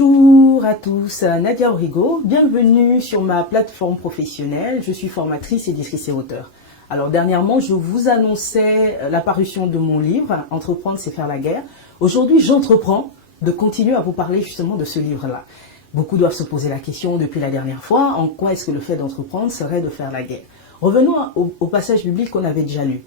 Bonjour à tous, Nadia Origo, bienvenue sur ma plateforme professionnelle. Je suis formatrice, éditrice et auteur. Alors dernièrement, je vous annonçais la parution de mon livre, Entreprendre, c'est faire la guerre. Aujourd'hui, j'entreprends de continuer à vous parler justement de ce livre-là. Beaucoup doivent se poser la question depuis la dernière fois, en quoi est-ce que le fait d'entreprendre serait de faire la guerre? Revenons au passage biblique qu'on avait déjà lu.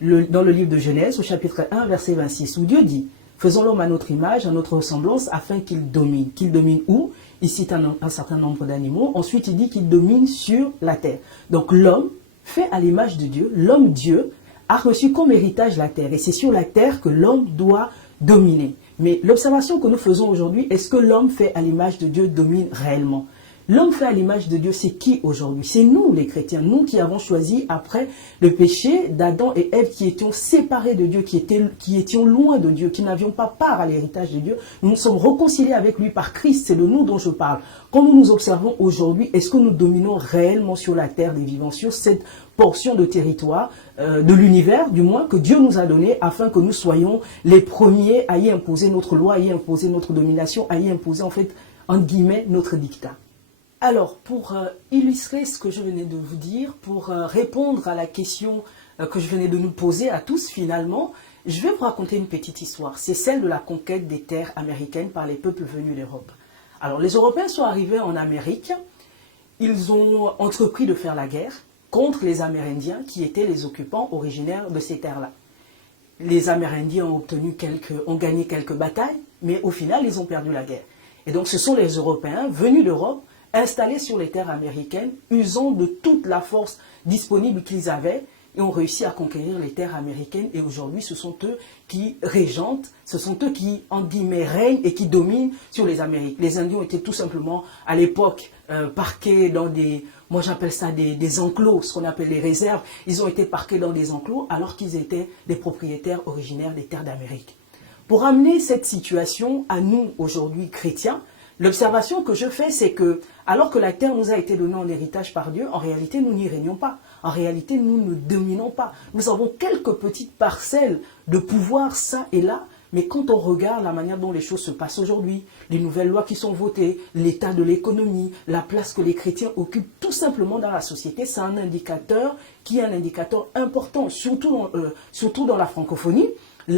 Dans le livre de Genèse, au chapitre 1, verset 26, où Dieu dit: faisons l'homme à notre image, à notre ressemblance, afin qu'il domine. Qu'il domine où? Il cite un certain nombre d'animaux. Ensuite, il dit qu'il domine sur la terre. Donc l'homme, fait à l'image de Dieu, l'homme Dieu, a reçu comme héritage la terre. Et c'est sur la terre que l'homme doit dominer. Mais l'observation que nous faisons aujourd'hui, est-ce que l'homme fait à l'image de Dieu domine réellement? L'homme fait à l'image de Dieu, c'est qui aujourd'hui? C'est nous les chrétiens, nous qui avons choisi après le péché d'Adam et Ève, qui étions séparés de Dieu, qui étions loin de Dieu, qui n'avions pas part à l'héritage de Dieu. Nous nous sommes réconciliés avec lui par Christ, c'est de nous dont je parle. Quand nous nous observons aujourd'hui, est-ce que nous dominons réellement sur la terre des vivants, sur cette portion de territoire, de l'univers du moins, que Dieu nous a donné, afin que nous soyons les premiers à y imposer notre loi, à y imposer notre domination, à y imposer en fait, entre guillemets, notre dictat? Alors, pour illustrer ce que je venais de vous dire, pour répondre à la question que je venais de nous poser à tous finalement, je vais vous raconter une petite histoire. C'est celle de la conquête des terres américaines par les peuples venus d'Europe. Alors, les Européens sont arrivés en Amérique, ils ont entrepris de faire la guerre contre les Amérindiens qui étaient les occupants originaires de ces terres-là. Les Amérindiens ont gagné quelques batailles, mais au final, ils ont perdu la guerre. Et donc, ce sont les Européens venus d'Europe, installés sur les terres américaines, usant de toute la force disponible qu'ils avaient, et ont réussi à conquérir les terres américaines. Et aujourd'hui, ce sont eux qui régentent, ce sont eux qui, en guillemets, règnent et qui dominent sur les Amériques. Les Indiens étaient tout simplement, à l'époque, parqués dans des, moi j'appelle ça des enclos, ce qu'on appelle les réserves. Ils ont été parqués dans des enclos alors qu'ils étaient des propriétaires originaires des terres d'Amérique. Pour amener cette situation à nous, aujourd'hui, chrétiens, l'observation que je fais, c'est que, alors que la terre nous a été donnée en héritage par Dieu, en réalité, nous n'y régnons pas. En réalité, nous ne dominons pas. Nous avons quelques petites parcelles de pouvoir ça et là, mais quand on regarde la manière dont les choses se passent aujourd'hui, les nouvelles lois qui sont votées, l'état de l'économie, la place que les chrétiens occupent tout simplement dans la société, c'est un indicateur qui est un indicateur important, surtout dans la francophonie.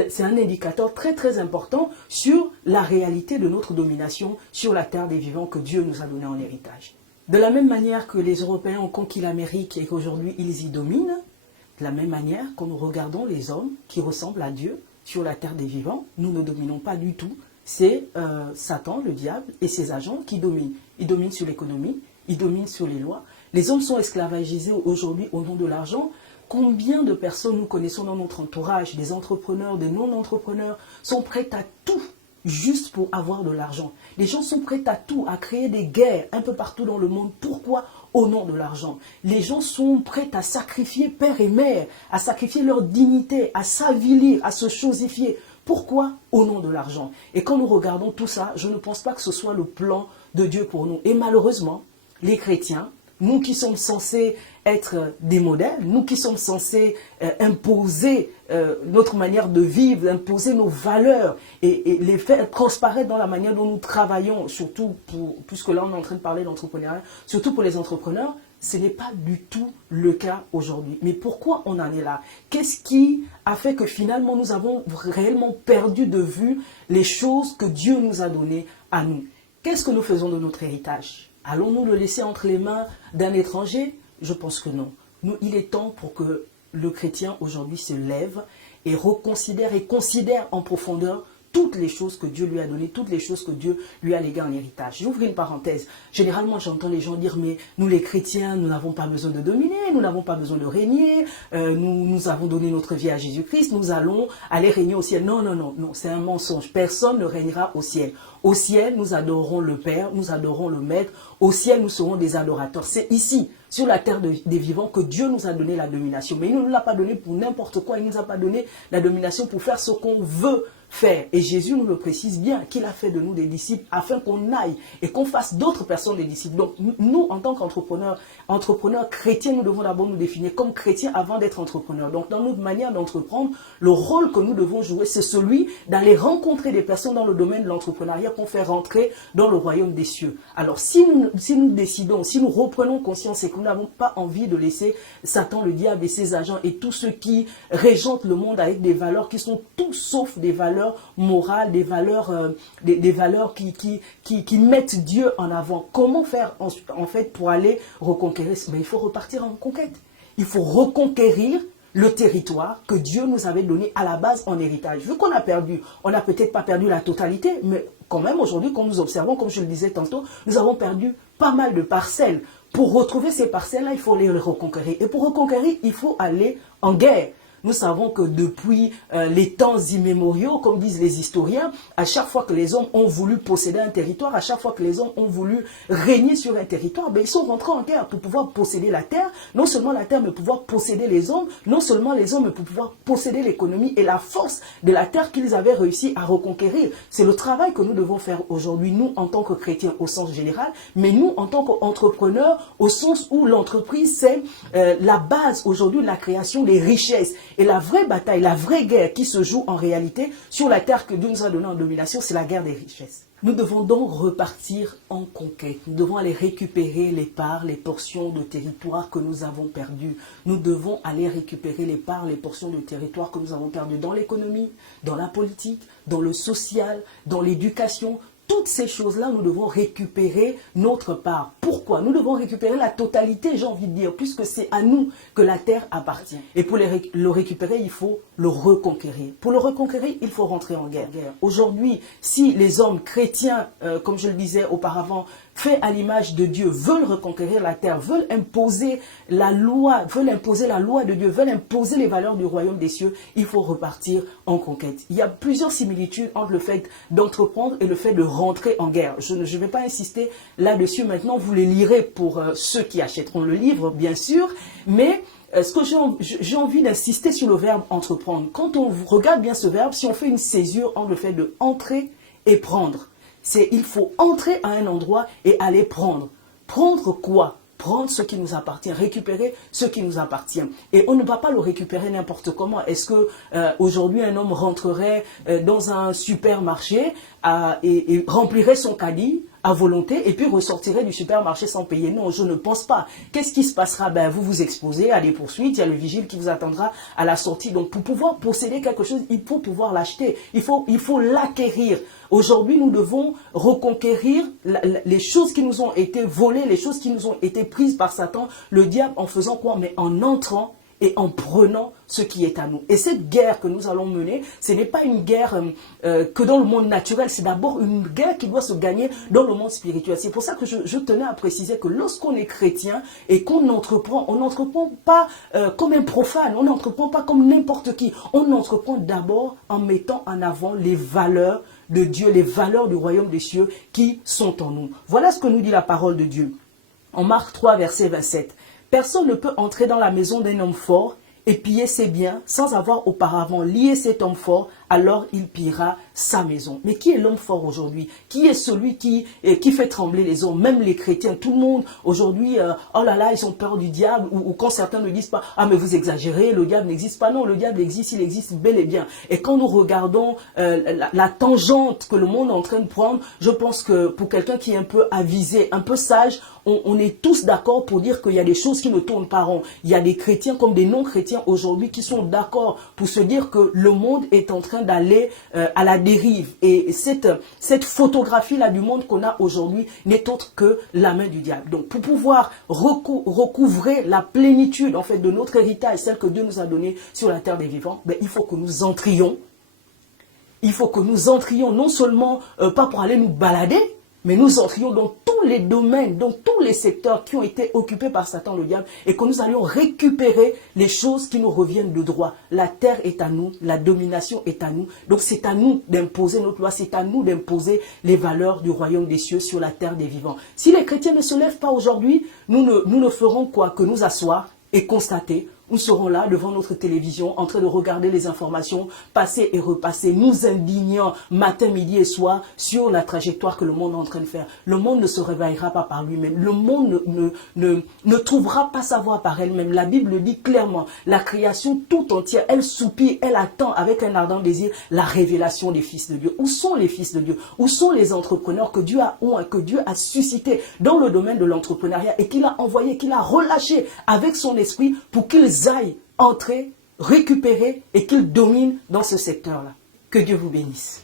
C'est un indicateur très très important sur la réalité de notre domination sur la terre des vivants que Dieu nous a donné en héritage. De la même manière que les Européens ont conquis l'Amérique et qu'aujourd'hui ils y dominent, de la même manière, quand nous regardons les hommes qui ressemblent à Dieu sur la terre des vivants, nous ne dominons pas du tout. C'est Satan, le diable et ses agents qui dominent. Ils dominent sur l'économie, ils dominent sur les lois. Les hommes sont esclavagisés aujourd'hui au nom de l'argent. Combien de personnes nous connaissons dans notre entourage, des entrepreneurs, des non-entrepreneurs, sont prêts à tout juste pour avoir de l'argent? Les gens sont prêts à tout, à créer des guerres un peu partout dans le monde. Pourquoi? Au nom de l'argent. Les gens sont prêts à sacrifier père et mère, à sacrifier leur dignité, à s'avilir, à se chosifier. Pourquoi? Au nom de l'argent. Et quand nous regardons tout ça, je ne pense pas que ce soit le plan de Dieu pour nous. Et malheureusement, les chrétiens, nous qui sommes censés être des modèles, nous qui sommes censés imposer notre manière de vivre, imposer nos valeurs et les faire transparaître dans la manière dont nous travaillons, surtout puisque là on est en train de parler d'entrepreneuriat, surtout pour les entrepreneurs, ce n'est pas du tout le cas aujourd'hui. Mais pourquoi on en est là? Qu'est-ce qui a fait que finalement nous avons réellement perdu de vue les choses que Dieu nous a données à nous? Qu'est-ce que nous faisons de notre héritage? Allons-nous le laisser entre les mains d'un étranger? Je pense que non. Il est temps pour que le chrétien aujourd'hui se lève et reconsidère et considère en profondeur toutes les choses que Dieu lui a données, toutes les choses que Dieu lui a léguées en héritage. J'ouvre une parenthèse. Généralement, j'entends les gens dire, mais nous les chrétiens, nous n'avons pas besoin de dominer, nous n'avons pas besoin de régner, nous avons donné notre vie à Jésus-Christ, nous allons aller régner au ciel. Non, non, non, non, c'est un mensonge. Personne ne régnera au ciel. Au ciel, nous adorerons le Père, nous adorerons le Maître. Au ciel, nous serons des adorateurs. C'est ici, sur la terre des vivants, que Dieu nous a donné la domination. Mais il ne nous l'a pas donné pour n'importe quoi. Il ne nous a pas donné la domination pour faire ce qu'on veut faire. Et Jésus nous le précise bien, qu'il a fait de nous des disciples afin qu'on aille et qu'on fasse d'autres personnes des disciples. Donc nous, en tant qu'entrepreneurs, entrepreneurs chrétiens, nous devons d'abord nous définir comme chrétiens avant d'être entrepreneurs. Donc dans notre manière d'entreprendre, le rôle que nous devons jouer, c'est celui d'aller rencontrer des personnes dans le domaine de l'entrepreneuriat pour faire rentrer dans le royaume des cieux. Alors si nous décidons, si nous reprenons conscience et que nous n'avons pas envie de laisser Satan, le diable et ses agents et tous ceux qui régentent le monde avec des valeurs qui sont tout sauf des valeurs morales, des valeurs qui mettent Dieu en avant. Comment faire en fait pour aller reconquérir? Mais il faut repartir en conquête. Il faut reconquérir le territoire que Dieu nous avait donné à la base en héritage. Vu qu'on a perdu, on n'a peut-être pas perdu la totalité, mais quand même aujourd'hui, comme nous observons, comme je le disais tantôt, nous avons perdu pas mal de parcelles. Pour retrouver ces parcelles-là, il faut les reconquérir. Et pour reconquérir, il faut aller en guerre. Nous savons que depuis les temps immémoriaux, comme disent les historiens, à chaque fois que les hommes ont voulu posséder un territoire, à chaque fois que les hommes ont voulu régner sur un territoire, ben, ils sont rentrés en guerre pour pouvoir posséder la terre. Non seulement la terre, mais pouvoir posséder les hommes. Non seulement les hommes, mais pour pouvoir posséder l'économie et la force de la terre qu'ils avaient réussi à reconquérir. C'est le travail que nous devons faire aujourd'hui, nous, en tant que chrétiens au sens général, mais nous, en tant qu'entrepreneurs, au sens où l'entreprise, c'est la base aujourd'hui de la création des richesses. Et la vraie bataille, la vraie guerre qui se joue en réalité sur la terre que Dieu nous a donnée en domination, c'est la guerre des richesses. Nous devons donc repartir en conquête. Nous devons aller récupérer les parts, les portions de territoire que nous avons perdues. Nous devons aller récupérer les parts, les portions de territoire que nous avons perdues dans l'économie, dans la politique, dans le social, dans l'éducation. Toutes ces choses-là, nous devons récupérer notre part. Pourquoi? Nous devons récupérer la totalité, j'ai envie de dire, puisque c'est à nous que la terre appartient. Et pour le récupérer, il faut le reconquérir. Pour le reconquérir, il faut rentrer en guerre. Aujourd'hui, si les hommes chrétiens, comme je le disais auparavant, faits à l'image de Dieu, veulent reconquérir la terre, veulent imposer la loi de Dieu, veulent imposer les valeurs du royaume des cieux, il faut repartir en conquête. Il y a plusieurs similitudes entre le fait d'entreprendre et le fait de rentrer en guerre. Je ne vais pas insister là-dessus maintenant, vous les lirez pour ceux qui achèteront le livre, bien sûr, mais ce que j'ai envie d'insister sur le verbe entreprendre. Quand on regarde bien ce verbe, si on fait une césure entre le fait de entrer et prendre, il faut entrer à un endroit et aller prendre. Prendre quoi? Prendre ce qui nous appartient, récupérer ce qui nous appartient. Et on ne va pas le récupérer n'importe comment. Est-ce que aujourd'hui un homme rentrerait dans un supermarché et remplirait son caddie à volonté et puis ressortirait du supermarché sans payer? Non, je ne pense pas. Qu'est-ce qui se passera? Ben, vous vous exposez à des poursuites, il y a le vigile qui vous attendra à la sortie. Donc pour pouvoir posséder quelque chose, il faut pouvoir l'acheter, il faut l'acquérir. Aujourd'hui, nous devons reconquérir les choses qui nous ont été volées, les choses qui nous ont été prises par Satan, le diable, en faisant quoi? Mais en entrant et en prenant ce qui est à nous. Et cette guerre que nous allons mener, ce n'est pas une guerre que dans le monde naturel, c'est d'abord une guerre qui doit se gagner dans le monde spirituel. C'est pour ça que je tenais à préciser que lorsqu'on est chrétien et qu'on entreprend, on n'entreprend pas comme un profane, on n'entreprend pas comme n'importe qui. On entreprend d'abord en mettant en avant les valeurs de Dieu, les valeurs du royaume des cieux qui sont en nous. Voilà ce que nous dit la parole de Dieu. En Marc 3, verset 27. Personne ne peut entrer dans la maison d'un homme fort et piller ses biens sans avoir auparavant lié cet homme fort, alors il pillera sa maison. Mais qui est l'homme fort aujourd'hui? Qui est celui qui fait trembler les hommes? Même les chrétiens, tout le monde aujourd'hui, oh là là, ils ont peur du diable, ou quand certains ne disent pas, ah mais vous exagérez, le diable n'existe pas. Non, le diable existe, il existe bel et bien. Et quand nous regardons la tangente que le monde est en train de prendre, je pense que pour quelqu'un qui est un peu avisé, un peu sage, on est tous d'accord pour dire qu'il y a des choses qui ne tournent pas rond. Il y a des chrétiens comme des non-chrétiens aujourd'hui qui sont d'accord pour se dire que le monde est en train d'aller à la dérive. Et cette photographie-là du monde qu'on a aujourd'hui n'est autre que la main du diable. Donc pour pouvoir recouvrer la plénitude en fait de notre héritage, celle que Dieu nous a donnée sur la terre des vivants, ben, il faut que nous entrions. Il faut que nous entrions non seulement pas pour aller nous balader, mais nous entrions dans tous les domaines, dans tous les secteurs qui ont été occupés par Satan le diable et que nous allions récupérer les choses qui nous reviennent de droit. La terre est à nous, la domination est à nous. Donc c'est à nous d'imposer notre loi, c'est à nous d'imposer les valeurs du royaume des cieux sur la terre des vivants. Si les chrétiens ne se lèvent pas aujourd'hui, nous ne ferons quoi que nous asseoir et constater Nous serons là devant notre télévision en train de regarder les informations passer et repasser, nous indignant matin, midi et soir sur la trajectoire que le monde est en train de faire. Le monde ne se réveillera pas par lui-même. Le monde ne trouvera pas sa voie par elle-même. La Bible dit clairement, la création tout entière, elle soupire, elle attend avec un ardent désir la révélation des fils de Dieu. Où sont les fils de Dieu? Où sont les entrepreneurs que Dieu a suscités dans le domaine de l'entrepreneuriat et qu'il a envoyé, qu'il a relâché avec son esprit pour qu'ils aillent entrer, récupérer et qu'ils dominent dans ce secteur-là? Que Dieu vous bénisse.